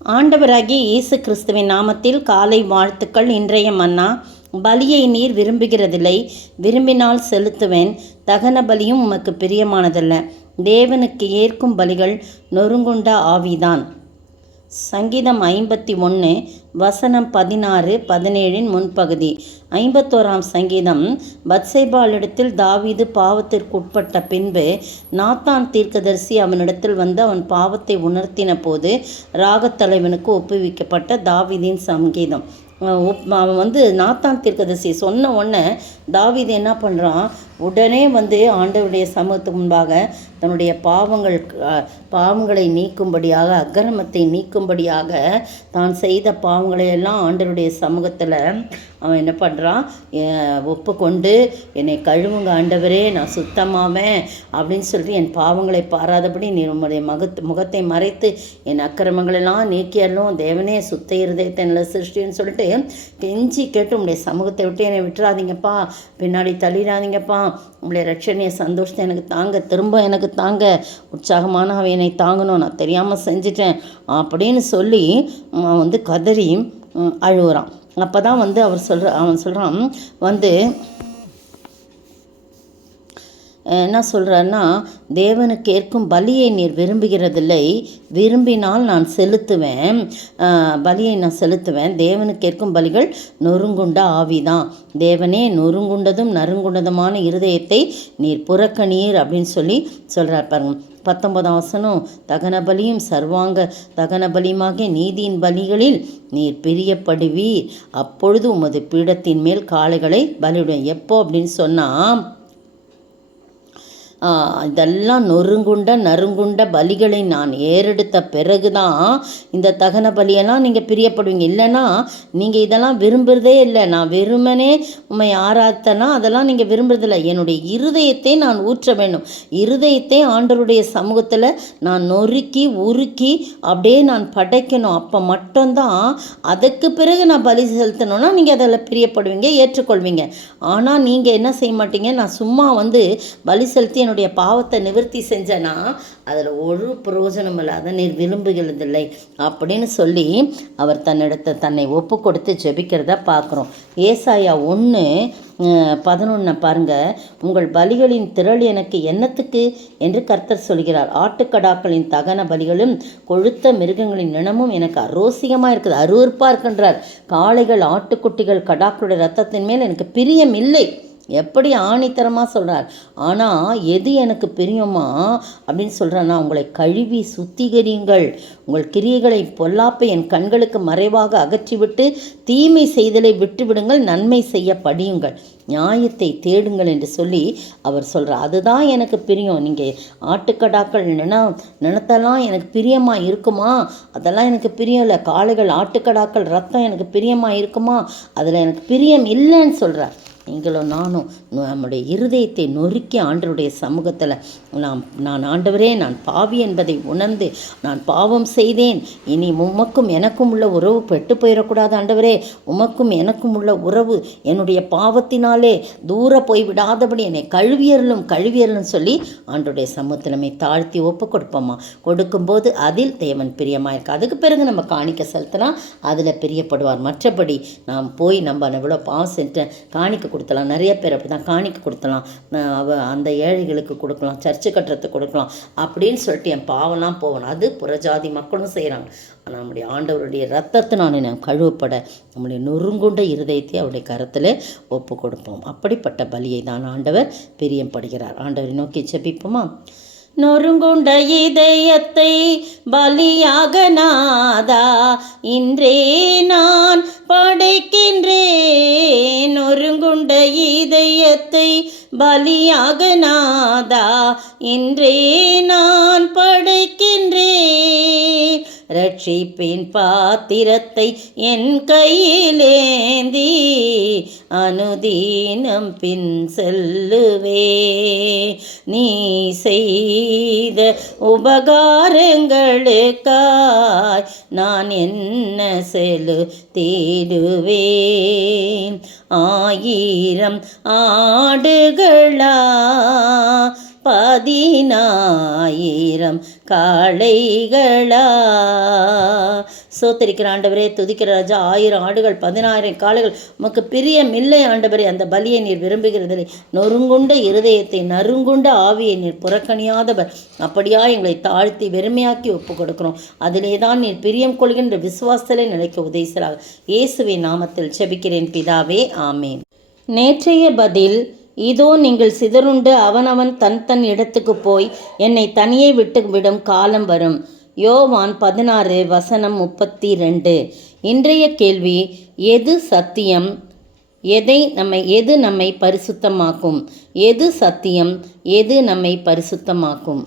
ஆண்டவராகிய இயேசு கிறிஸ்துவின் நாமத்தில் காலை வாழ்த்துக்கள். இன்றைய மன்னா, பலியை நீர் விரும்புகிறதில்லை, விரும்பினால் செலுத்துவேன். தகன பலியும் உமக்கு பிரியமானதல்ல. தேவனுக்கு ஏற்கும் பலிகள் நொறுங்குண்ட ஆவிதான். சங்கீதம் 51 வசனம் 16-17 முன்பகுதி. 51ஆம் சங்கீதம். பத்சேபாளிடத்தில் தாவீது பாவத்திற்குட்பட்ட பின்பு நாத்தான் தீர்க்கதரிசி அவனிடத்தில் வந்து அவன் பாவத்தை உணர்த்தின போது ராகத்தலைவனுக்கு ஒப்புவிக்கப்பட்ட தாவீதின் சங்கீதம். அவன் நாத்தான் தீர்க்கதரிசி சொன்ன உடனே தாவீது என்ன பண்ணுறான், உடனே ஆண்டவருடைய சமூகத்துக்கு முன்பாக தன்னுடைய பாவங்களை நீக்கும்படியாக, அக்கிரமத்தை நீக்கும்படியாக, தான் செய்த பாவங்களை எல்லாம் ஆண்டவருடைய சமூகத்தில் அவன் என்ன பண்ணுறான், ஒப்புக்கொண்டு என்னை கழுவுங்க ஆண்டவரே, நான் சுத்தமாவேன் அப்படின்னு சொல்லிட்டு என் பாவங்களை பாராதபடி நீ உம்முடைய முகத்தை மறைத்து என் அக்கிரமங்களெல்லாம் நீக்கியலும் தேவனே சுத்த இருதயத்தை நல்ல சிருஷ்டின்னு சொல்லிட்டு கெஞ்சி கேட்டு உங்களுடைய சமூகத்தை விட்டு என்னை விட்டுறாதீங்கப்பா, பின்னாடி தள்ளிடாதீங்கப்பா, உங்களுடைய ரட்சணைய சந்தோஷத்தை எனக்கு தாங்க, திரும்ப எனக்கு தாங்க, உற்சாகமான அவன் என்னை தாங்கணும், நான் தெரியாமல் செஞ்சிட்டேன் அப்படின்னு சொல்லி கதறி அழுகுறான். அப்போ தான் அவன் சொல்கிறான் என்ன சொல்கிறான்னா, தேவனுக்கு ஏற்கும் பலியை நீர் விரும்புகிறதில்லை, விரும்பினால் நான் செலுத்துவேன், பலியை நான் செலுத்துவேன். தேவனுக்கு ஏற்கும் பலிகள் நொறுங்குண்ட ஆவிதான். தேவனே, நொறுங்குண்டதும் நறுங்குண்டதுமான இருதயத்தை நீர் புறக்கணீர் அப்படின்னு சொல்கிறார் பாருங்க. 19ஆம் வசனம். தகன பலியும் சர்வாங்க தகன பலியுமாகிய நீதியின் பலிகளில் நீர் பிரியப்படுவீர், அப்பொழுது உமது பீடத்தின் மேல் காளைகளை பலியிடுவேன். எப்போ அப்படின்னு சொன்னால், இதெல்லாம் நறுங்குண்ட பலிகளை நான் ஏறெடுத்த பிறகு தான் இந்த தகன பலியெல்லாம் நீங்கள் பிரியப்படுவீங்க. இல்லைன்னா நீங்கள் இதெல்லாம் விரும்புகிறதே இல்லை. நான் வெறுமனே உண்மை ஆராத்தனா அதெல்லாம் நீங்கள் விரும்புறதில்லை. என்னுடைய இருதயத்தை நான் ஊற்ற வேண்டும். இருதயத்தை ஆண்டவருடைய சமூகத்தில் நான் நொறுக்கி உருக்கி அப்படியே நான் படைக்கணும். அப்போ மட்டும்தான் அதுக்கு பிறகு நான் பலி செலுத்தணும்னா நீங்கள் அதில் பிரியப்படுவீங்க, ஏற்றுக்கொள்வீங்க. ஆனால் நீங்கள் என்ன செய்ய மாட்டீங்க, நான் சும்மா பலி செலுத்தி என்னுடைய பாவத்தை நிவர்த்தி செஞ்சேன்னா அதில் ஒரு பிரயோஜனம் இல்லை, அதை நீர் விரும்புகிறதில்லை அப்படின்னு சொல்லி அவர் தன்னை ஒப்பு கொடுத்து ஜெபிக்கிறத பார்க்குறோம். ஏசாயா 1:11 பாருங்க. உங்கள் பலிகளின் திரள் எனக்கு என்னத்துக்கு என்று கர்த்தர் சொல்கிறார். ஆட்டுக்கடாக்களின் தகன பலிகளும் கொழுத்த மிருகங்களின் நினமும் எனக்கு அரோசியமாக இருக்குது, அருவருப்பாக இருக்கின்றார். காளைகள், ஆட்டுக்குட்டிகள், கடாக்களுடைய ரத்தத்தின் மேல் எனக்கு பிரியம் இல்லை. எப்படி ஆணித்தரமாக சொல்கிறார். ஆனால் எது எனக்கு பிரியமா அப்படின்னு சொல்கிறேன்னா, உங்களை கழுவி சுத்திகரியுங்கள், உங்கள் கிரியைகளை பொல்லாப்பை என் கண்களுக்கு மறைவாக அகற்றிவிட்டு தீமை செய்தலை விட்டுவிடுங்கள், நன்மை செய்ய படியுங்கள், நியாயத்தை தேடுங்கள் என்று சொல்லி அவர் சொல்கிறார். அதுதான் எனக்கு பிரியம். நீங்கள் ஆட்டுக்கடாக்கள் நினத்தெல்லாம் எனக்கு பிரியமாக இருக்குமா, அதெல்லாம் எனக்கு பிரியம் இல்லை. காளைகள், ஆட்டுக்கடாக்கள் ரத்தம் எனக்கு பிரியமாக இருக்குமா, அதில் எனக்கு பிரியம் இல்லைன்னு சொல்கிறார். நீங்களும் நானும் நம்முடைய இருதயத்தை நொறுக்கி ஆண்டவருடைய சமூகத்தில் நான் ஆண்டவரே, நான் பாவி என்பதை உணர்ந்து நான் பாவம் செய்தேன், இனி உமக்கும் எனக்கும் உள்ள உறவு பெட்டு போயிடக்கூடாது ஆண்டவரே, உமக்கும் எனக்கும் உள்ள உறவு என்னுடைய பாவத்தினாலே தூர போய் விடாதபடி என்னை கழுவியறலும் சொல்லி ஆண்டவருடைய சமூகத்திலமை தாழ்த்தி ஒப்பு கொடுப்போமா. கொடுக்கும்போது அதில் தேவன் பிரியமாக இருக்கு. அதுக்கு பிறகு நம்ம காணிக்க செலுத்தினா அதில் பிரியப்படுவார். மற்றபடி நாம் போய் நம்ம எவ்வளோ பாவம் செஞ்சேன் காணிக்க கொடுத்தலாம். நிறைய பேர் அப்படி தான் காணிக்க கொடுத்தலாம், அந்த ஏழைகளுக்கு கொடுக்கலாம், சர்ச்சு கட்டுறதுக்கு கொடுக்கலாம் அப்படின்னு சொல்லிட்டு என் பாவம்லாம் போகணும். அது புறஜாதி மக்களும் செய்கிறாங்க. ஆனால் நம்முடைய ஆண்டவருடைய ரத்தத்தினால நாம் கழுவப்பட நம்முடைய நொறுங்குண்ட இருதயத்தை அவருடைய கரத்தில் ஒப்பு கொடுப்போம். அப்படிப்பட்ட பலியை தான் ஆண்டவர் பிரியப்படுகிறார். ஆண்டவரை நோக்கி ஜெபிப்போமா. நொறுங்குண்ட இதயத்தை பலியாக நாதா இன்றே நான் படைக்கின்றேன். நொறுங்குண்ட இதயத்தை பலியாக நாதா இன்றே நான் படைக்கின்றேன். ரட்சிப்பின் பாத்திரத்தை என் கையிலேந்தி அனுதீனம் பின் செல்லுவே. நீ செய்த உபகாரங்களுக்காய் நான் என்ன செலுத்திடுவேன். 1000 ஆடுகளா 10000 காளைகளா சோத்தரிக்கிற ஆண்டவரே, துதிக்கிற ராஜா. 1000 ஆடுகள் 10000 காளைகள் உமக்கு பிரியமில்லை ஆண்டவரே. அந்த பலியை நீர் விரும்புகிறதில்லை. நொறுங்குண்ட இருதயத்தை, நறுங்குண்ட ஆவியை நீர் புறக்கணியாதவர். அப்படியா எங்களை தாழ்த்தி வெறுமையாக்கி ஒப்பு கொடுக்கிறோம். அதிலே தான் நீர் பிரியம் கொள்கின்ற விசுவாசத்திலே நிலைக்க உதவிசலாக. இயேசுவின் நாமத்தில் செபிக்கிறேன் பிதாவே, ஆமேன். நேற்றைய பதில்: இதோ நீங்கள் சிதறுண்டு அவனவன் தன் தன் இடத்துக்கு போய் என்னை தனியே விட்டு விடும் காலம் வரும். யோவான் 16:32. இன்றைய கேள்வி: எது சத்தியம்? எது நம்மை பரிசுத்தமாக்கும்? எது சத்தியம்? எது நம்மை பரிசுத்தமாக்கும்?